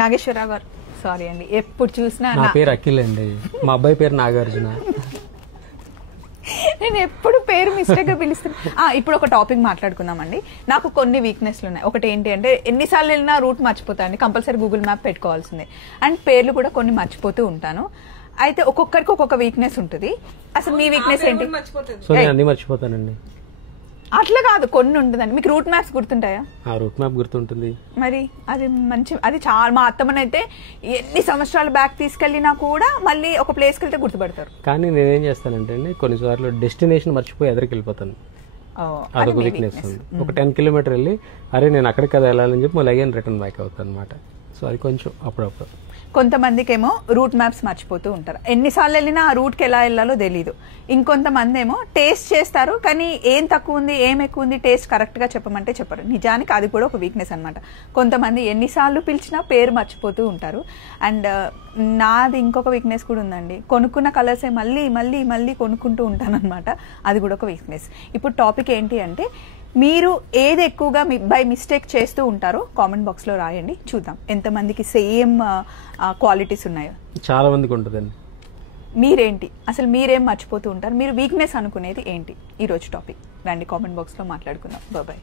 నాగేశ్వరరావు గారు, సారీ అండి, ఎప్పుడు చూసినా నా పేరు అఖిల్ అండి, మా అబ్బాయి పేరు నాగార్జున. నేను ఎప్పుడు పేరు మిస్టేక్ గా పిలుస్తాను. ఇప్పుడు ఒక టాపిక్ మాట్లాడుకుందామండి. నాకు కొన్ని వీక్నెస్లు ఉన్నాయి. ఒకటి ఏంటి అంటే ఎన్నిసార్లు వెళ్ళినా రూట్ మర్చిపోతాను, కంపల్సరీ గూగుల్ మ్యాప్ పెట్టుకోవాల్సిందే. అండ్ పేర్లు కూడా కొన్ని మర్చిపోతూ ఉంటాను. అయితే ఒక్కొక్కరికి ఒక్కొక్క వీక్నెస్ ఉంటుంది. అసలు మీ వీక్నెస్ ఏంటి? సో నేను అన్ని మర్చిపోతానండి. అట్లా కాదు, కొన్ని ఉంటుందండి. మీకు రూట్ మ్యాప్స్ గుర్తుంటాయా? రూట్ మ్యాప్ గుర్తుంటుంది. మరి అది మంచి, అది చాలా, మా అత్తమ్మనైతే ఎన్ని సంవత్సరాల బ్యాక్ తీసుకెళ్ళినా కూడా మళ్ళీ ఒక ప్లేస్కి వెళ్తే గుర్తుపడతారు. కానీ నేనేం చేస్తానంటే అండి, కొన్నిసార్లు డెస్టినేషన్ మర్చిపోయి ఎదురుకి వెళ్ళిపోతాను. అదొక వీక్నెస్ ఉంది. ఒక 10 కిలోమీటర్ వెళ్ళి అరే నేను అక్కడికి కదా వెళ్ళాలని చెప్పి మళ్ళీ అగైన్ రిటర్న్ బ్యాక్ అవుతాను అనమాట. సో అది కొంచెం అప్పుడప్పుడు. కొంతమందికి ఏమో రూట్ మ్యాప్స్ మర్చిపోతూ ఉంటారు. ఎన్నిసార్లు వెళ్ళినా ఆ రూట్కి ఎలా వెళ్ళాలో తెలీదు. ఇంకొంతమంది ఏమో టేస్ట్ చేస్తారు, కానీ ఏం తక్కువ ఉంది ఏం ఎక్కువ ఉంది టేస్ట్ కరెక్ట్గా చెప్పమంటే చెప్పరు. నిజానికి అది కూడా ఒక వీక్నెస్ అనమాట. కొంతమంది ఎన్నిసార్లు పిలిచినా పేరు మర్చిపోతూ ఉంటారు. అండ్ నాది ఇంకొక వీక్నెస్ కూడా ఉందండి, కొనుక్కున్న కలర్సే మళ్ళీ మళ్ళీ మళ్ళీ కొనుక్కుంటూ ఉంటాను అనమాట. అది కూడా ఒక వీక్నెస్. ఇప్పుడు టాపిక్ ఏంటి అంటే, మీరు ఏది ఎక్కువగా బై మిస్టేక్ చేస్తూ ఉంటారో కామెంట్ బాక్స్లో రాయండి, చూద్దాం ఎంతమందికి సేమ్ క్వాలిటీస్ ఉన్నాయో. చాలా మందికి ఉంటుందండి. మీరేంటి అసలు, మీరేం మర్చిపోతూ ఉంటారు, మీరు వీక్నెస్ అనుకునేది ఏంటి? ఈరోజు టాపిక్ రండి కామెంట్ బాక్స్లో మాట్లాడుకుందాం. బాయ్.